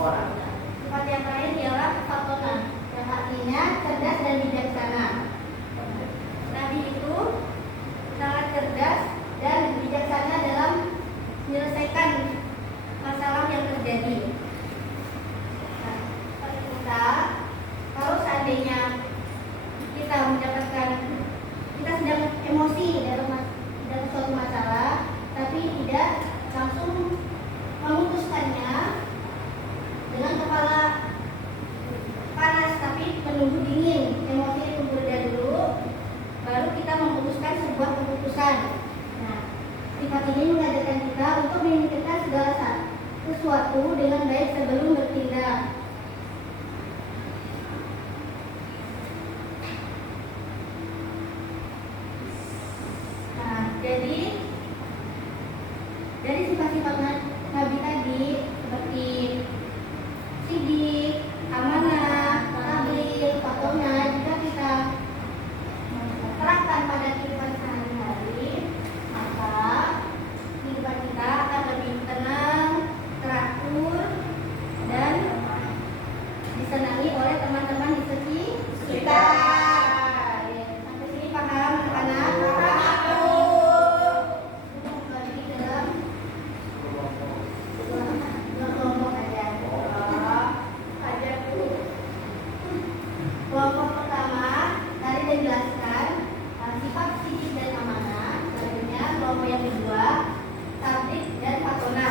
Sifat yang terakhir ialah fatona, yang artinya cerdas dan bijaksana. Nabi itu sangat cerdas dan bijaksana dalam menyelesaikan masalah yang terjadi. Nah, kita kalau seandainya kita mendapatkan, kita sedang emosi dalam suatu masalah, tapi tidak langsung memutuskannya dengan kepala panas, tapi menunggu dingin, emosi itu bereda dulu, baru kita memutuskan sebuah keputusan. Nah, sifat ini mengajarkan kita untuk memikirkan segala sesuatu dengan baik sebelum bertindak. Nah, jadi dari sifat-sifat Nabi tadi seperti sidik, amanah, tahlil, fatona, jika kita terapkan pada kehidupan sehari-hari, maka kehidupan kita akan lebih tenang, teratur, dan disenangi oleh teman-teman di sekitar. Sampai sini paham anak-anak? Kelompok pertama tadi dijelaskan sifat sidik dan amanah. Selanjutnya kelompok yang kedua tablik dan fatona.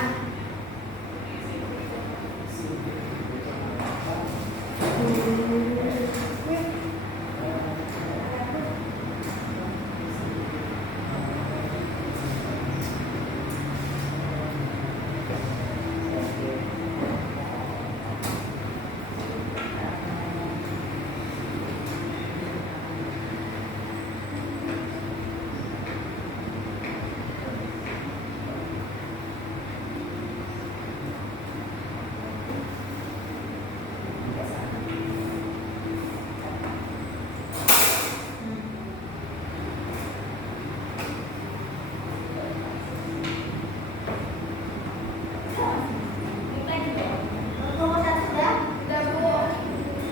Kelompok satu sudah? Sudah, Bu.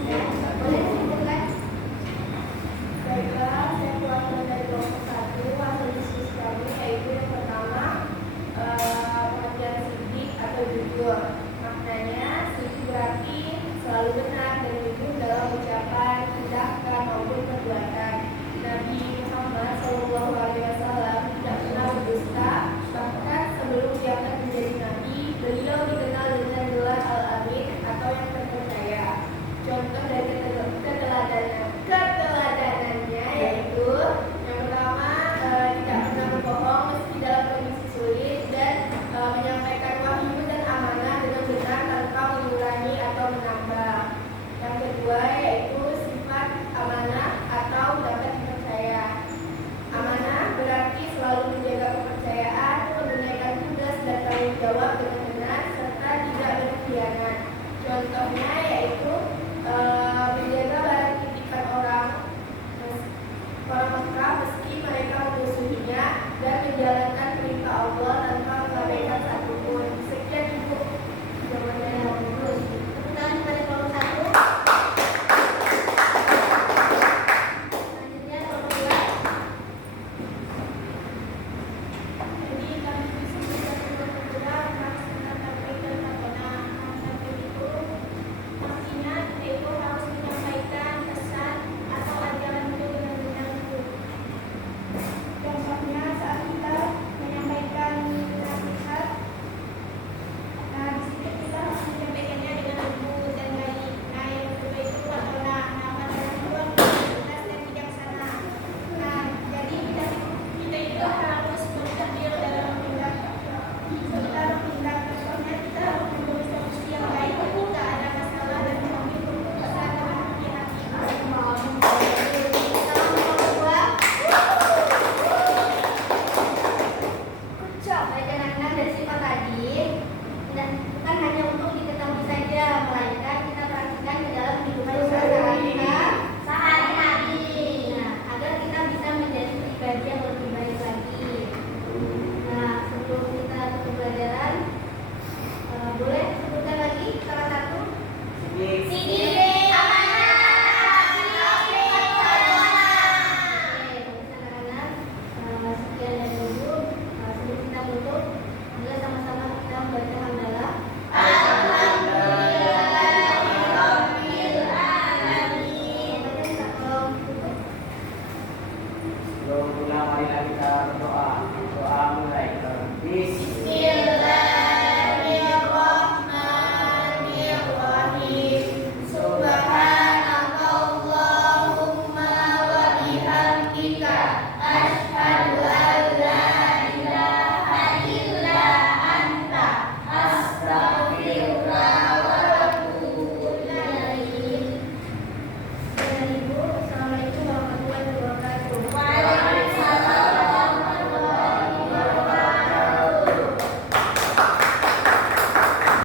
Ya, boleh disebutkan? Baiklah, saya keluarkan dari kelompok 1 hasil diskusi kami, yaitu yang pertama pengertian sidik atau jujur. Maknanya sidik berarti selalu benar dan jujur dalam ucapan, tindakan maupun perbuatan. Nabi Muhammad SAW tidak pernah berdusta, bahkan sebelum diangkat menjadi nabi, beliau dikenal dengan gelar Al-Amin atau yang terpercaya. Contoh dari keteladanannya yaitu yang pertama tidak pernah berbohong meski dalam kondisi sulit, dan menyampaikan wahyu dan amanah dengan benar tanpa mengurangi atau menambah. Yang kedua yaitu sifat amanah atau dapat dipercaya. Amanah berarti selalu menjaga kepercayaan, menunaikan tugas dan tanggung jawab dengan benar serta tidak berkhianat. Contohnya